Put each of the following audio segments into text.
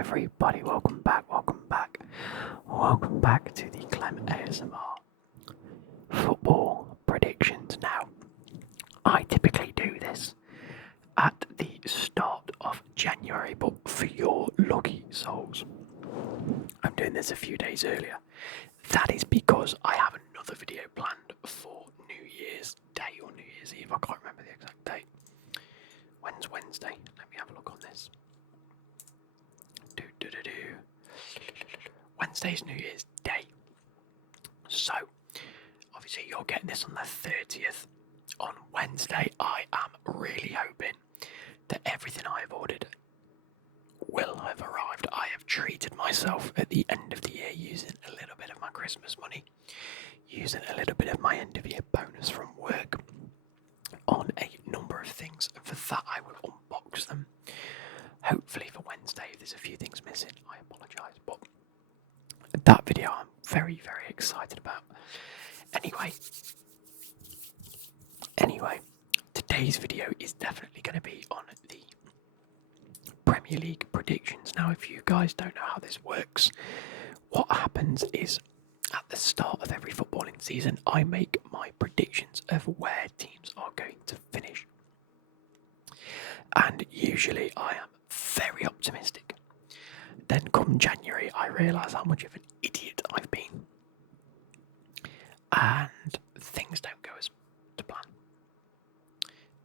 everybody, welcome back to the Clem ASMR football predictions. Now, I typically do this at the start of January, but for your lucky souls, I'm doing this a few days earlier. That is because I have another video planned for New Year's Day or New Year's Eve, I can't remember the exact date. When's Wednesday? Let me have a look on this. Wednesday's New Year's Day. So, obviously you're getting this on the 30th. On Wednesday, I am really hoping that everything I have ordered will have arrived. I have treated myself at the end of the year using a little bit of my Christmas money, using a little bit of my end of year bonus from work on a number of things. And for that, I will unbox them. Hopefully for Wednesday. If there's a few things missing, I apologise, but that video I'm very, very excited about. Anyway, today's video is definitely going to be on the Premier League predictions. Now, if you guys don't know how this works, what happens is at the start of every footballing season, I make my predictions of where teams are going to finish. And usually I am very optimistic. Then come January, I realise how much of an idiot I've been. And things don't go as to plan.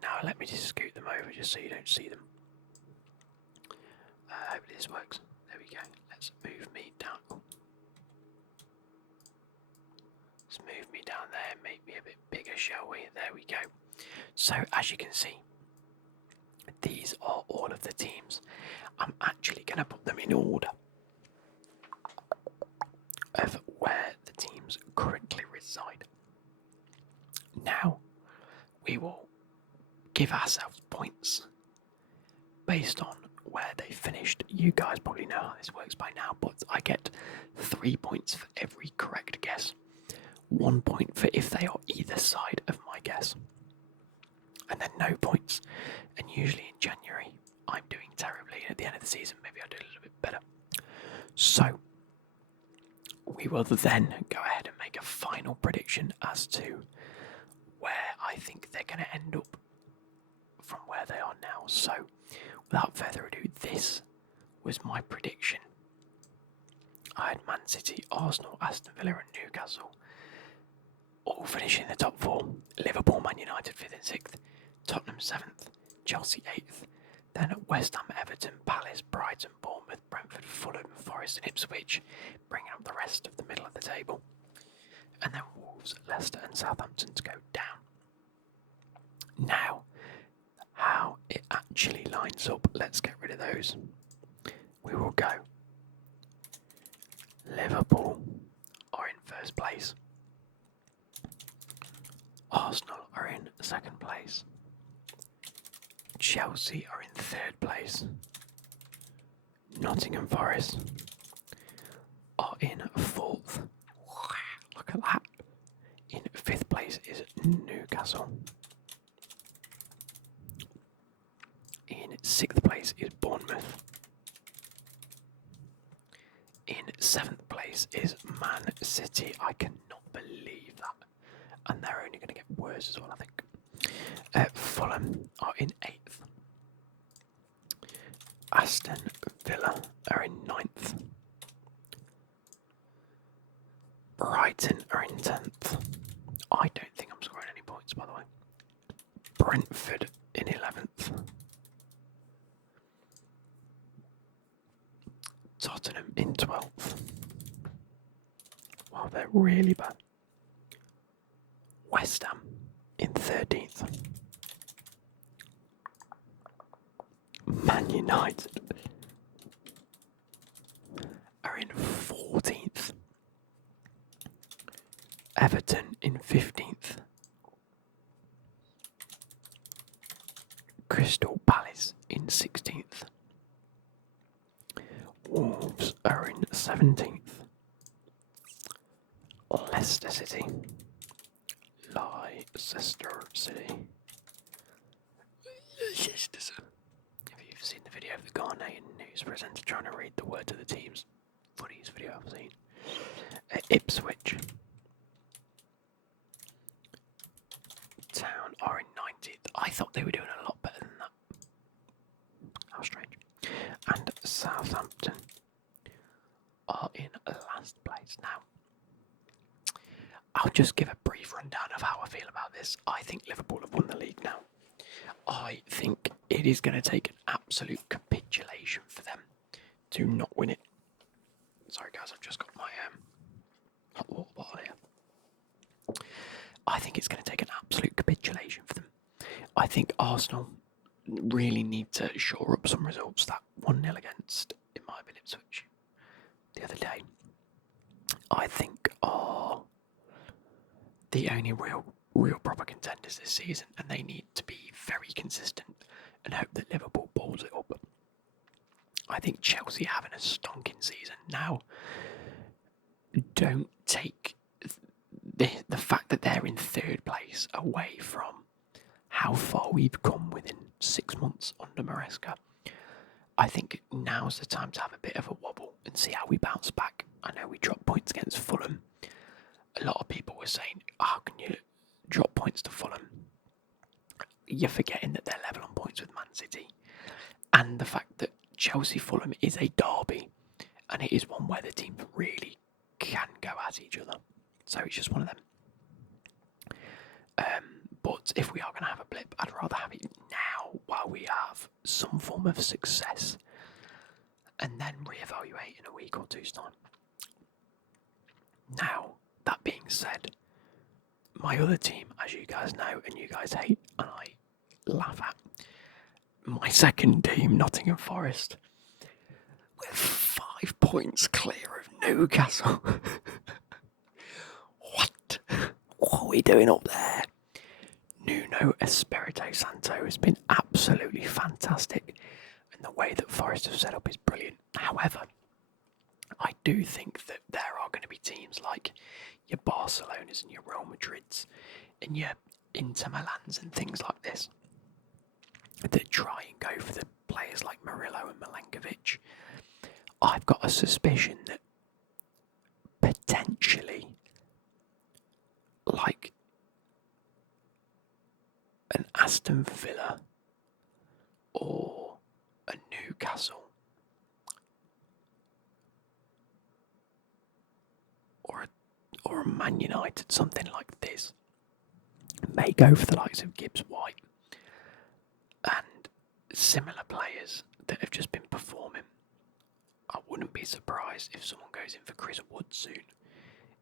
Now let me just scoot them over just so you don't see them. Hopefully this works. There we go. Let's move me down. Let's move me down there, make me a bit bigger, shall we? There we go. So as you can see, these are all of the teams. I'm actually going to put them in order of where the teams currently reside. Now, we will give ourselves points based on where they finished. You guys probably know how this works by now, but I get 3 points for every correct guess. 1 point for if they are either side of my guess. And then no points. And usually in January, I'm doing terribly. And at the end of the season, maybe I'll do a little bit better. So, we will then go ahead and make a final prediction as to where I think they're going to end up from where they are now. So, without further ado, this was my prediction. I had Man City, Arsenal, Aston Villa and Newcastle all finishing in the top 4. Liverpool, Man United 5th and 6th. Tottenham 7th. Chelsea 8th. Then West Ham, Everton, Palace, Brighton, Bournemouth, Brentford, Fulham, Forest and Ipswich, bringing up the rest of the middle of the table. And then Wolves, Leicester and Southampton to go down. Now, how it actually lines up, let's get rid of those. We will go. Liverpool are in first place. Arsenal are in second place. Chelsea are in third place. Nottingham Forest are in fourth. Look at that. In fifth place is Newcastle. In sixth place is Bournemouth. In seventh place is Man City. I cannot believe that. And they're only going to get worse as well, I think. Fulham are in 8th. Aston Villa are in 9th. Brighton are in 10th. I don't think I'm scoring any points, by the way. Brentford in 11th. Tottenham in 12th. Wow, they're really bad. West Ham in 13th. Man United are in 14th. Everton in 15th. Crystal Palace in 16th. Wolves are in 17th. Leicester City. Leicester City. If you've you've seen the video of the Ghanaian news presenter trying to read the words of the teams. Funniest video I've seen. Ipswich Town are in 90th. I thought they were doing a lot better than that. How strange. And Southampton are in last place now. I'll just give a brief rundown of how I feel about this. I think Liverpool have won the league now. I think it is going to take an absolute capitulation for them to not win it. Sorry guys, I've just got my hot water bottle here. I think it's going to take an absolute capitulation for them. I think Arsenal really need to shore up some results. That 1-0 against, it might have been Ipswich the other day, I think are the only real proper contenders this season, and they need to be very consistent and hope that Liverpool balls it up. I think Chelsea are having a stonking season now. Don't take the fact that they're in third place away from how far we've come within 6 months under Maresca. I think now's the time to have a bit of a wobble and see how we bounce back. I know we dropped points against Fulham. A lot of people were saying, how can you drop points to Fulham? You're forgetting that they're level on points with Man City. And the fact that Chelsea-Fulham is a derby, and it is one where the teams really can go at each other. So it's just one of them. But if we are going to have a blip, I'd rather have it now while we have some form of success, and then reevaluate in a week or two's time. Now, that being said, my other team, as you guys know and you guys hate and I laugh at, my second team, Nottingham Forest, we're 5 points clear of Newcastle. What? What are we doing up there? Nuno Espirito Santo has been absolutely fantastic, and the way that Forest have set up is brilliant. However, I do think that there are going to be teams like your Barcelonas and your Real Madrids and your Inter Milans and things like this that try and go for the players like Murillo and Milenkovic. I've got a suspicion that potentially, like an Aston Villa or a Newcastle or a Man United, something like this, may go for the likes of Gibbs White and similar players that have just been performing. I wouldn't be surprised if someone goes in for Chris Wood soon,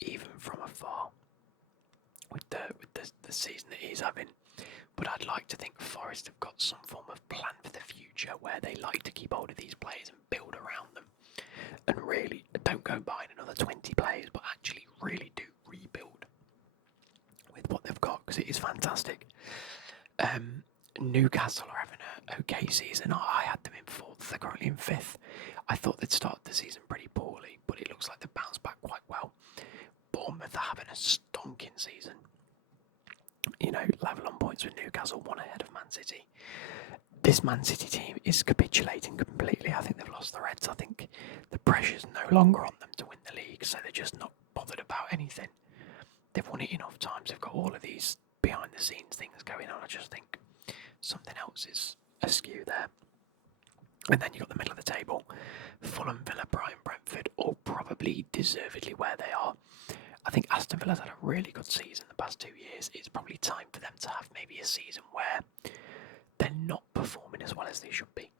even from afar, with the season that he's having. But I'd like to think Forest have got some form of plan for the future where they like to keep hold of these players and build around them, and really don't go buying another 20 players, but actually really do rebuild with what they've got, because it is fantastic. Newcastle are having an okay season. I had them in 4th, they're currently in 5th. I thought they'd started the season pretty poorly, but it looks like they've bounced back quite well. Bournemouth are having a stonking season. You know, level on points with Newcastle, 1 ahead of Man City. This Man City team is capitulating completely. I think they've lost their heads. I think the pressure's no longer on them to win the league, so they're just not bothered about anything. They've won it enough times. They've got all of these behind the scenes things going on. I just think something else is askew there. And then you've got the middle of the table. Fulham, Villa, Brighton, Brentford, all probably deservedly where they are. I think Aston Villa's had a really good season the past 2 years. It's probably time for them to have maybe a season where they're not performing as well as they should be.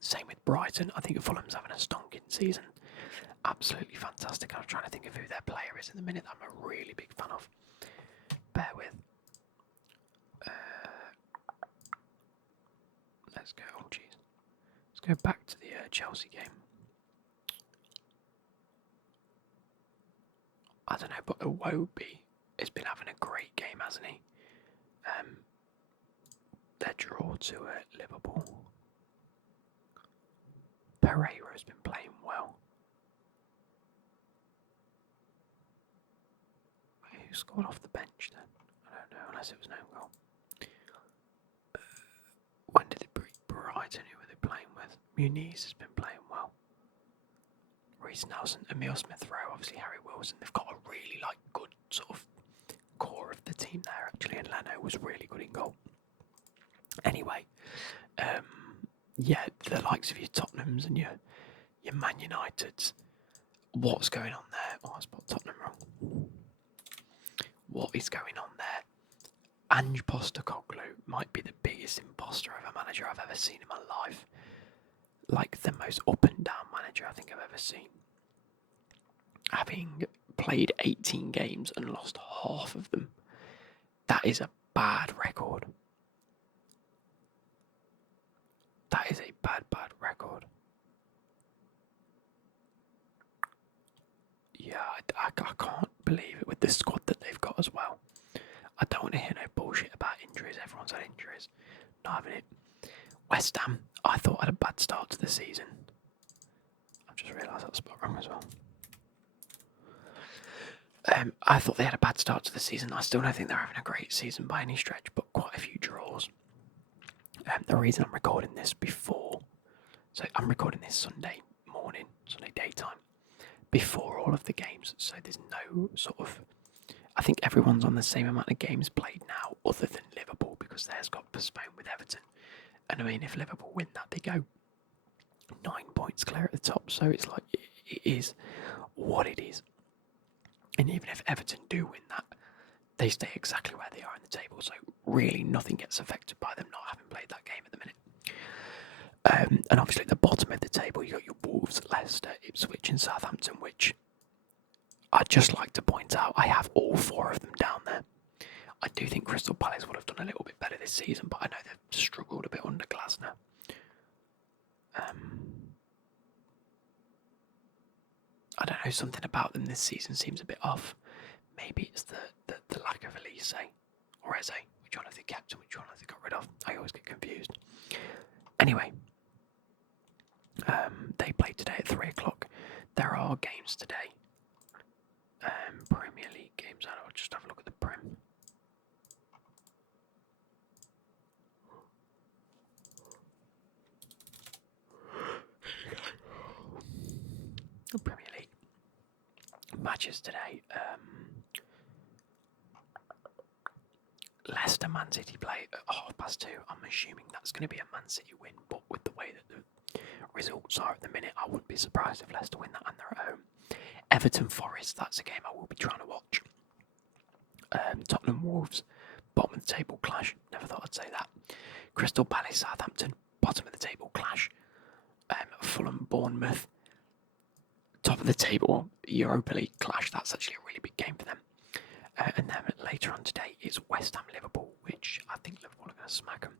Same with Brighton. I think Fulham's having a stonking season. Absolutely fantastic. I'm trying to think of who their player is in the minute that I'm a really big fan of. Bear with. Let's go. Oh, jeez. Let's go back to the Chelsea game. I don't know, but Iwobi has been having a great game, hasn't he? Their draw to Liverpool. Pereira has been playing well. Who scored off the bench then? I don't know, unless it was no goal. When did they beat Brighton Muniz has been playing well. Reece Nelson, Emil Smith-Rowe, obviously Harry Wilson. They've got a really good sort of core of the team there actually, and Leno was really good in goal. Anyway, the likes of your Tottenhams and your Man Uniteds. What's going on there? Oh, I spelled Tottenham wrong. What is going on there? Ange Postecoglou might be the biggest imposter of a manager I've ever seen in my life. Like the most up and down manager I think I've ever seen. Having played 18 games and lost half of them, that is a bad record. That is a bad record. Yeah, I can't believe it with the squad that they've got as well. I don't want to hear no bullshit about injuries. Everyone's had injuries. Not having it. West Ham, I thought had a bad start to the season. I've just realised that's spelled wrong as well. I thought they had a bad start to the season. I still don't think they're having a great season by any stretch, but quite a few draws. The reason I'm recording this so I'm recording this Sunday morning, Sunday daytime, before all of the games, so there's no I think everyone's on the same amount of games played now, other than Liverpool, because theirs got postponed with Everton. And I mean, if Liverpool win that, they go 9 points clear at the top, so it's like, it is what it is. And even if Everton do win that, they stay exactly where they are in the table, so really nothing gets affected by them not having played that game at the minute. And obviously at the bottom of the table, you got your Wolves, Leicester, Ipswich and Southampton, which I'd just like to point out, I have all 4 of them down there. I do think Crystal Palace would have done a little bit better this season, but I know they've struggled a bit under Glasner. I don't know, something about them this season seems a bit off. Maybe it's the lack of Elise or Eze, which one have they kept and which one have they got rid of. I always get confused. Anyway, they play today at 3 o'clock. There are games today. Premier League games. I'll just have a look at the Prem. Premier League matches today. Leicester Man City play at 2:30. I'm assuming that's going to be a Man City win, but with the way that the results are at the minute, I wouldn't be surprised if Leicester win that and they're at home. Everton Forest, that's a game I will be trying to watch. Tottenham Wolves, bottom of the table clash. Never thought I'd say that. Crystal Palace Southampton, bottom of the table clash. Fulham Bournemouth, top of the table Europa League clash. That's actually a really big game for them. And then later on today is West Ham Liverpool, which I think Liverpool are going to smack them.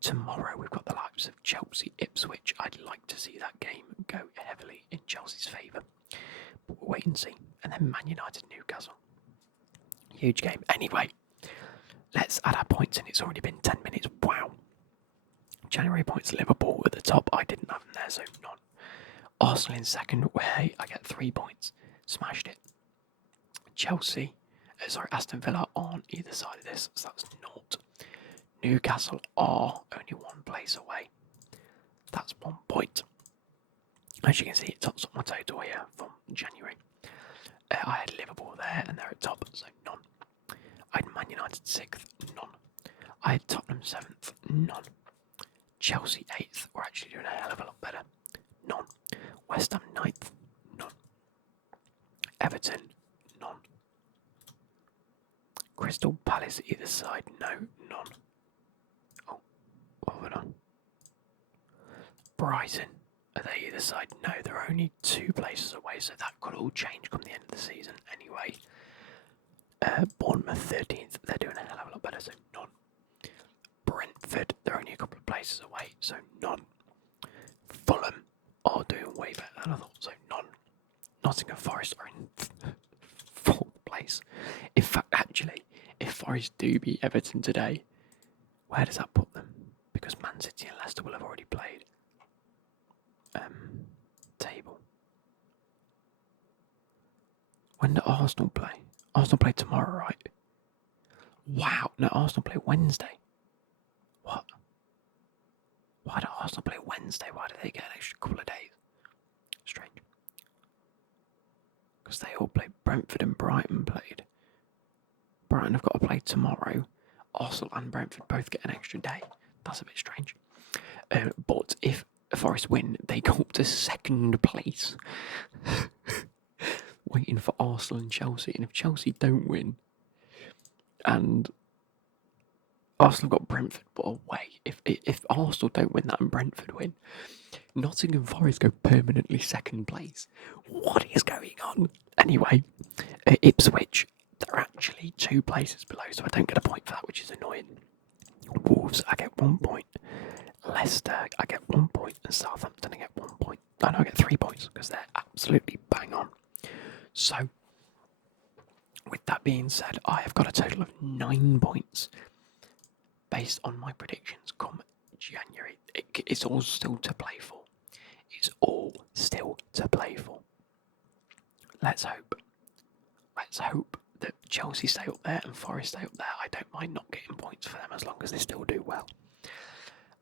Tomorrow we've got the likes of Chelsea Ipswich. I'd like to see that game go heavily in Chelsea's favour, but we'll wait and see. And then Man United Newcastle, huge game. Anyway, let's add our points in. It's already been 10 minutes. Wow. January points, Liverpool at the top. I didn't have them there, so none. Arsenal in second, where I get 3 points. Smashed it. Aston Villa on either side of this, so that's naught. Newcastle are only 1 place away. That's 1 point. As you can see, it tops up my total here from January. I had Liverpool there, and they're at top, so none. I had Man United 6th, none. I had Tottenham 7th, none. Chelsea 8th, we're actually doing a hell of a lot better, none. West Ham 9th, none. Everton, none. Crystal Palace either side, no, none. Oh, what have I done? Brighton, are they either side? No, they're only 2 places away, so that could all change come the end of the season anyway. Bournemouth 13th, they're doing a hell of a lot better, so none. Brentford, they're only a couple of places away, so none. Fulham are doing way better than I thought, so none. Nottingham Forest are in 4th place. In fact, actually, if Forest do beat Everton today, where does that put them? Because Man City and Leicester will have already played. Table. When do Arsenal play? Arsenal play tomorrow, right? Wow, no, Arsenal play Wednesday. What? Why do Arsenal play Wednesday? Why do they get an extra couple of days? Strange. Because they all played. Brentford and Brighton played. Brighton have got to play tomorrow. Arsenal and Brentford both get an extra day. That's a bit strange. But if Forest win, they go up to second place. Waiting for Arsenal and Chelsea. And if Chelsea don't win, and Arsenal got Brentford but away, if Arsenal don't win that and Brentford win, Nottingham Forest go permanently second place. What is going on? Anyway, Ipswich, they're actually 2 places below, so I don't get a point for that, which is annoying. Wolves, I get 1 point. Leicester, I get 1 point. And Southampton, I get 1 point. No, I get 3 points because they're absolutely bang on. So, with that being said, I have got a total of 9 points based on my predictions come January. It's all still to play for. It's all still to play for. Let's hope. Let's hope that Chelsea stay up there and Forest stay up there. I don't mind not getting points for them as long as they still do well.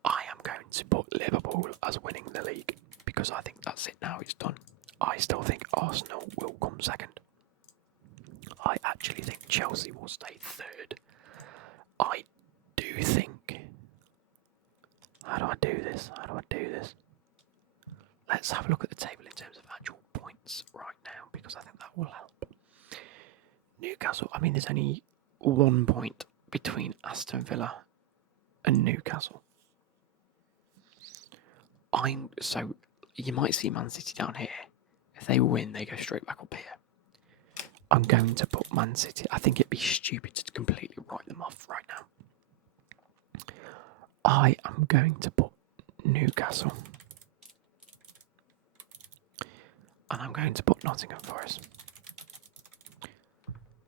I am going to put Liverpool as winning the league because I think that's it now, it's done. I still think Arsenal will come second. I actually think Chelsea will stay third. I do think... How do I do this? Let's have a look at the table in terms of actual points right now because I think that will help. Newcastle, I mean, there's only 1 point between Aston Villa and Newcastle. So you might see Man City down here. If they win, they go straight back up here. I'm going to put Man City. I think it'd be stupid to completely write them off right now. I am going to put Newcastle. And I'm going to put Nottingham Forest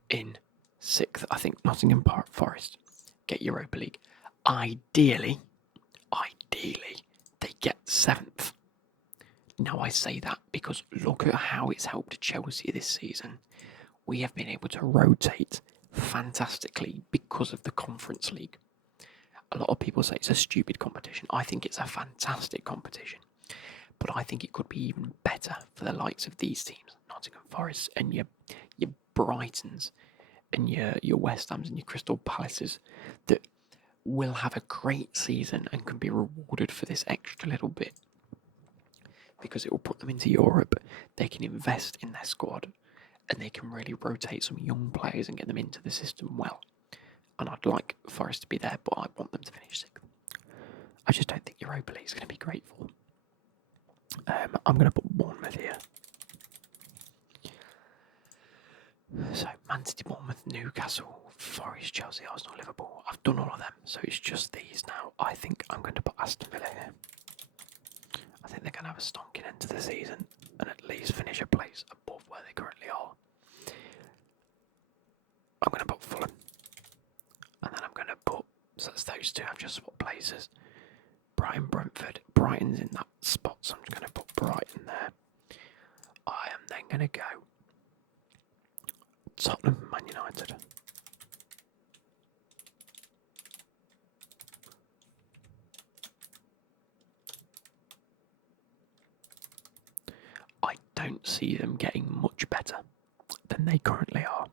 in 6th. I think Nottingham Forest get Europa League. Ideally, they get 7th. Now I say that because look at how it's helped Chelsea this season. We have been able to rotate fantastically because of the Conference League. A lot of people say it's a stupid competition. I think it's a fantastic competition. But I think it could be even better for the likes of these teams, Nottingham Forest and your Brightons and your West Hams and your Crystal Palaces, that will have a great season and can be rewarded for this extra little bit because it will put them into Europe. They can invest in their squad and they can really rotate some young players and get them into the system well. And I'd like Forest to be there, but I want them to finish 6th. I just don't think Europa League is going to be great for them. I'm going to put Bournemouth here. So, Man City, Bournemouth, Newcastle, Forest, Chelsea, Arsenal, Liverpool. I've done all of them, so it's just these now. I think I'm going to put Aston Villa here. I think they're going to have a stonking end to the season and at least finish a place above where they currently are. I'm going to put Fulham. And then I'm going to put, so that's those two, I've just swapped places. Brighton, Brentford. Brighton's in that spot, so I'm just going to put Brighton there. I am then going to go Tottenham, Man United. I don't see them getting much better than they currently are.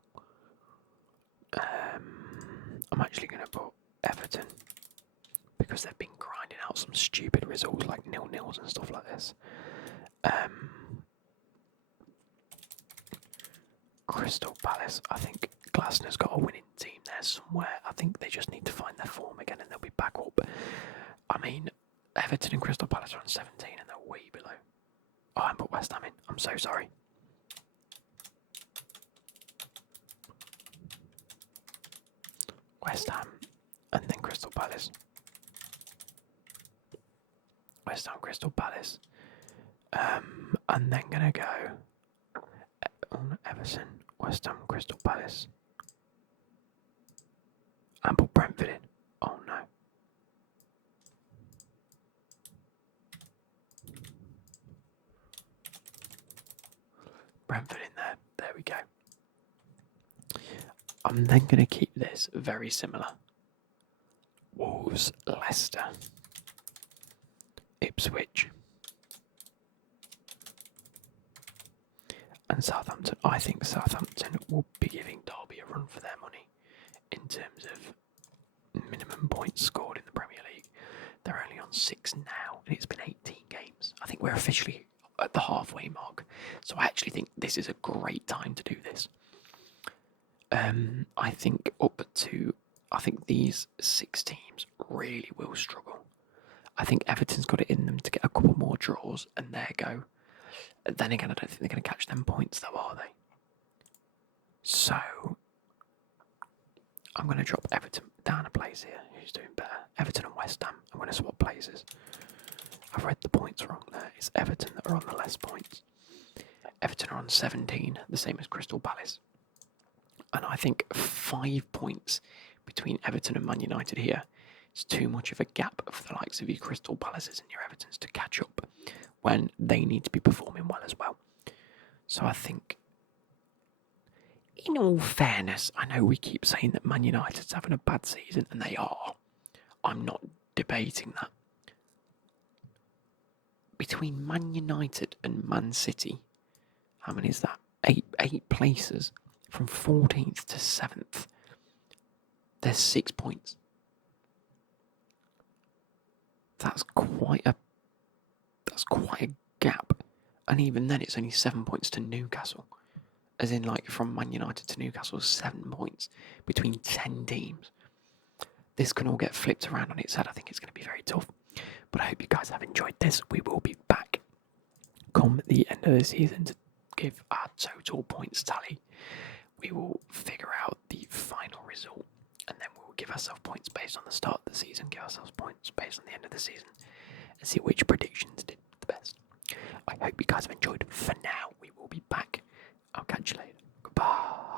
I'm actually going to put Everton because they've been grinding out some stupid results like 0-0s and stuff like this. Crystal Palace, I think Glasner's got a winning team there somewhere. I think they just need to find their form again and they'll be back up. I mean, Everton and Crystal Palace are on 17 and they're way below. Oh, I put West Ham in. I'm so sorry. West Ham and then Crystal Palace. West Ham, Crystal Palace. And then gonna go on Everton, West Ham, Crystal Palace. And put Brentford in. Oh no. Brentford in there. There we go. I'm then going to keep this very similar. Wolves, Leicester. Ipswich and Southampton. I think Southampton will be giving Derby a run for their money in terms of minimum points scored in the Premier League. They're only on 6 now, and it's been 18 games. I think we're officially at the halfway mark, so I actually think this is a great time to do this. I think these 6 teams really will struggle. I think Everton's got it in them to get a couple more draws, and there go. Then again, I don't think they're going to catch them points, though, are they? So, I'm going to drop Everton down a place here. Who's doing better? Everton and West Ham. I'm going to swap places. I've read the points wrong there. It's Everton that are on the less points. Everton are on 17, the same as Crystal Palace. And I think 5 points between Everton and Man United here is too much of a gap for the likes of your Crystal Palaces and your Evertons to catch up when they need to be performing well as well. So I think, in all fairness, I know we keep saying that Man United's having a bad season, and they are. I'm not debating that. Between Man United and Man City, how many is that? Eight places. From 14th to 7th, there's 6 points. That's quite a gap. And even then, it's only 7 points to Newcastle. As in, like, from Man United to Newcastle, 7 points between 10 teams. This can all get flipped around on its head. I think it's going to be very tough. But I hope you guys have enjoyed this. We will be back come the end of the season to give our total points tally. We will figure out the final result, and then we will give ourselves points based on the start of the season, give ourselves points based on the end of the season, and see which predictions did the best. I hope you guys have enjoyed. For now, we will be back. I'll catch you later. Goodbye.